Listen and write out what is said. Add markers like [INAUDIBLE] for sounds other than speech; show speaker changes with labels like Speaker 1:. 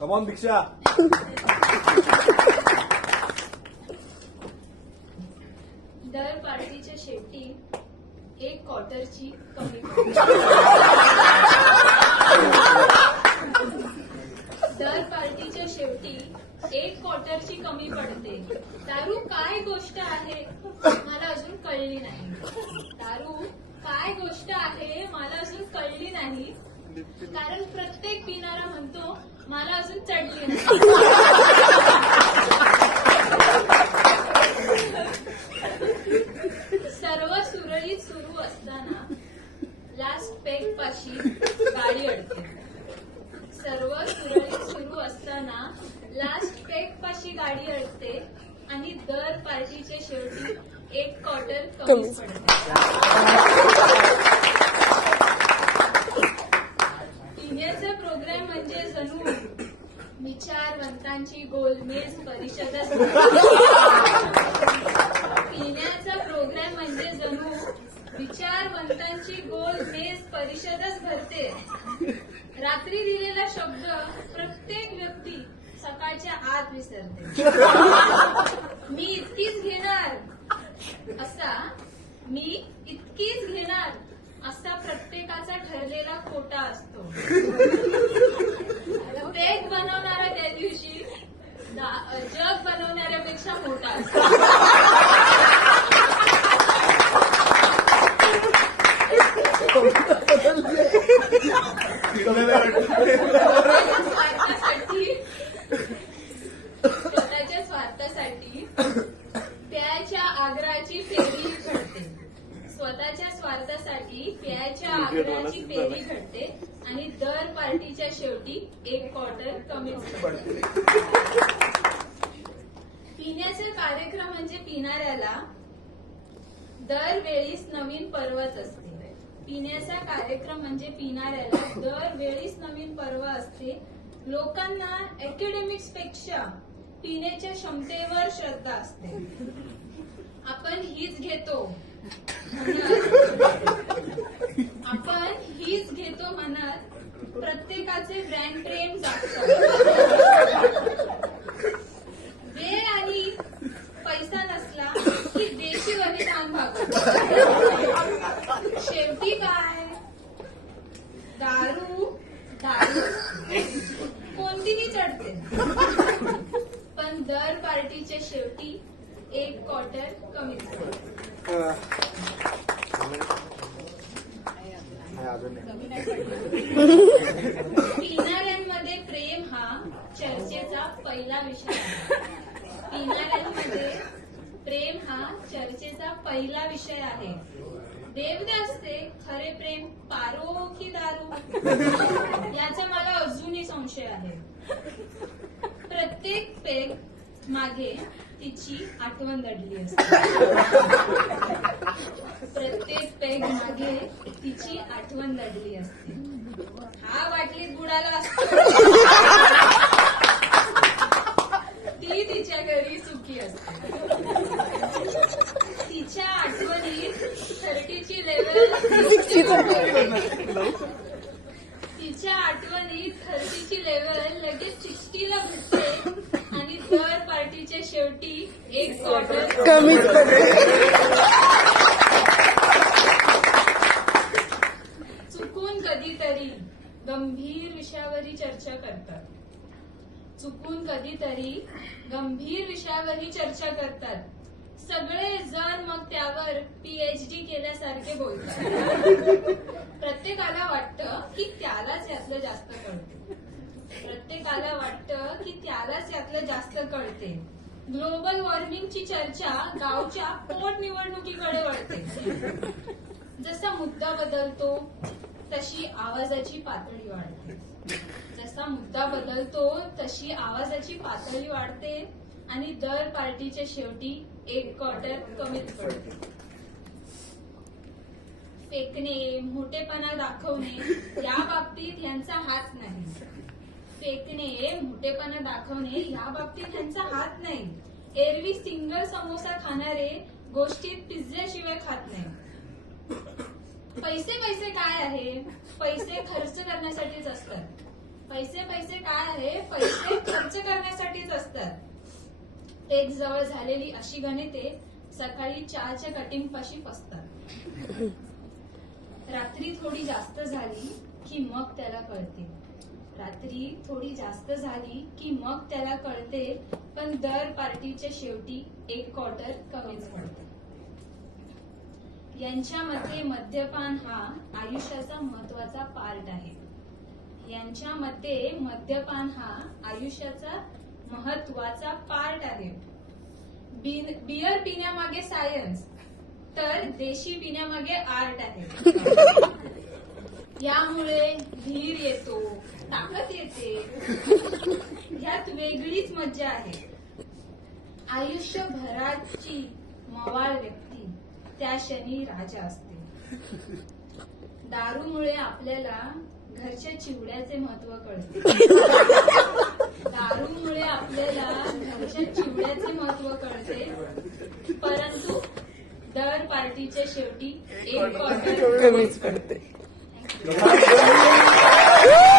Speaker 1: Come on दीक्षा
Speaker 2: दर पार्टीच्या शेवटी एक क्वार्टरची कमी दर पार्टीच्या शेवटी एक क्वार्टरची कमी पडते. दारू काय गोष्ट आहे? मला अजून कळली नाही. दारू काय गोष्ट आहे? मला अजून कळली नाही. कारण प्रत्येक पिणारा म्हणतो मला अजून चढली सर्व सुरळीत सुरू असताना लास्ट पेग पाशी गाडी अडते सर्व सुरळीत सुरू असताना लास्ट पेग पाशी गाडी अडते आणि दर पार्टीच्या शेवटी एक क्वार्टर कमी पडते पिण्याचा प्रोग्राम म्हणजे जणू विचारवंतांची [LAUGHS] पिण्याचा प्रोग्राम म्हणजे जणू विचारवंतांची गोल मेज परिषदच भरते. रात्री दिलेला शब्द प्रत्येक व्यक्ती सकाळच्या आत विसरते. [LAUGHS] स्वतःच्या स्वार्थासाठी प्याच्या आग्रहाची फेरी घडते. स्वतःच्या स्वार्थासाठी प्याच्या आग्रहाची फेरी घडते आणि दर पार्टीच्या शेवटी एक क्वार्टर कमीच पडते पिण्याचे कार्यक्रम म्हणजे पिणाऱ्याला दरवेळीच नवीन पर्वच असते. पिण्याचा कार्यक्रम म्हणजे पिणाऱ्याला दरवेळीच नवीन पर्व असते. लोकांना अकॅडमिक्सपेक्षा पिण्याच्या क्षमतेवर श्रद्धा असते. आपण हीच घेतो. आपण हीच घेतो म्हणत प्रत्येकाचे ब्रँड प्रेम जागतात वेळ आणि पैसा नसला की देशीवरी दान भागवतो शेवटी काय दारू दारू कोणतीही चढते पण दर शेवटी एक क्वार्टर कमी पिणाऱ्यांमध्ये प्रेम हा चर्चेचा पहिला विषय आहे. पिणाऱ्यांमध्ये प्रेम हा चर्चेचा पहिला विषय आहे. देवदासचे खरे प्रेम पारो की दारू? याचा मला अजूनही संशय आहे. प्रत्येक पेग मागे तिची आठवण दडली असते. प्रत्येक पेग मागे तिची आठवण दडली असते. हा बाटलीत बुडाला असतो. ती तिच्या घरी सुखी असते. तिच्या आठवणीत थर्टीची लेवल तिच्या आठवणीत थर्टीची लेवल लगेच सिक्स्टीला भेटते. दर पार्टीच्या शेवटी एक क्वार्टर
Speaker 3: कमीच पडते
Speaker 2: चुकून कधीतरी गंभीर विषयावरही चर्चा करतात. चुकून कधीतरी गंभीर विषयावरही चर्चा करतात. सगळे जण मग त्यावर पीएचडी केल्यासारखे बोलतात. प्रत्येकाला वाटतं की त्यालाच यातलं जास्त कळते. प्रत्येकाला वाटतं की त्यालाच यातलं जास्त कळते ग्लोबल वॉर्मिंगची चर्चा गावच्या पोटनिवडणुकीकडे वळते. जसा मुद्दा बदलतो तशी आवाजाची पातळी वाढते. जसा मुद्दा बदलतो तशी आवाजाची पातळी वाढते आणि दर पार्टीच्या शेवटी एक क्वार्टर कमीच पडते. फेकणे मोठेपणा दाखवणे या बाबतीत यांचा हात नाही. फेकणे मोठेपणा दाखवणे या बाबतीत त्यांचा हात नाही. एरवी सिंगल समोसा खाणारे गोष्टीत पिझ्झ्याशिवाय खात नाही. पैसे पैसे काय आहे? पैसे खर्च करण्यासाठीच असतात. पैसे पैसे काय आहे? पैसे खर्च करण्यासाठीच असतात. एक जवळ झालेली अशी गणिते सकाळी चहाच्या कटिंग पाशी फसतात. रात्री थोडी जास्त झाली की मग त्याला कळते. रात्री थोडी जास्त झाली की मग त्याला कळते पण दर पार्टीच्या शेवटी एक क्वार्टर कमीच पडते. यांच्या मते मद्यपान हा आयुष्याचा महत्त्वाचा पार्ट आहे. यांच्या मते मद्यपान हा आयुष्याचा महत्त्वाचा पार्ट आहे. बिन- बियर पिण्यामागे सायन्स तर देशी पिण्यामागे आर्ट आहे. यामुळे धीर येतो. [LAUGHS] येते वेगळीच मज्जा आहे. आयुष्यभराची मवाळ व्यक्ती त्या क्षणी राजा असते. दारूमुळे आपल्याला घरच्या चिवड्याचे महत्त्व कळते. दारूमुळे आपल्याला घरच्या चिवड्याचे महत्त्व कळते. परंतु दर पार्टीच्या शेवटी एक
Speaker 1: कमीच
Speaker 2: you.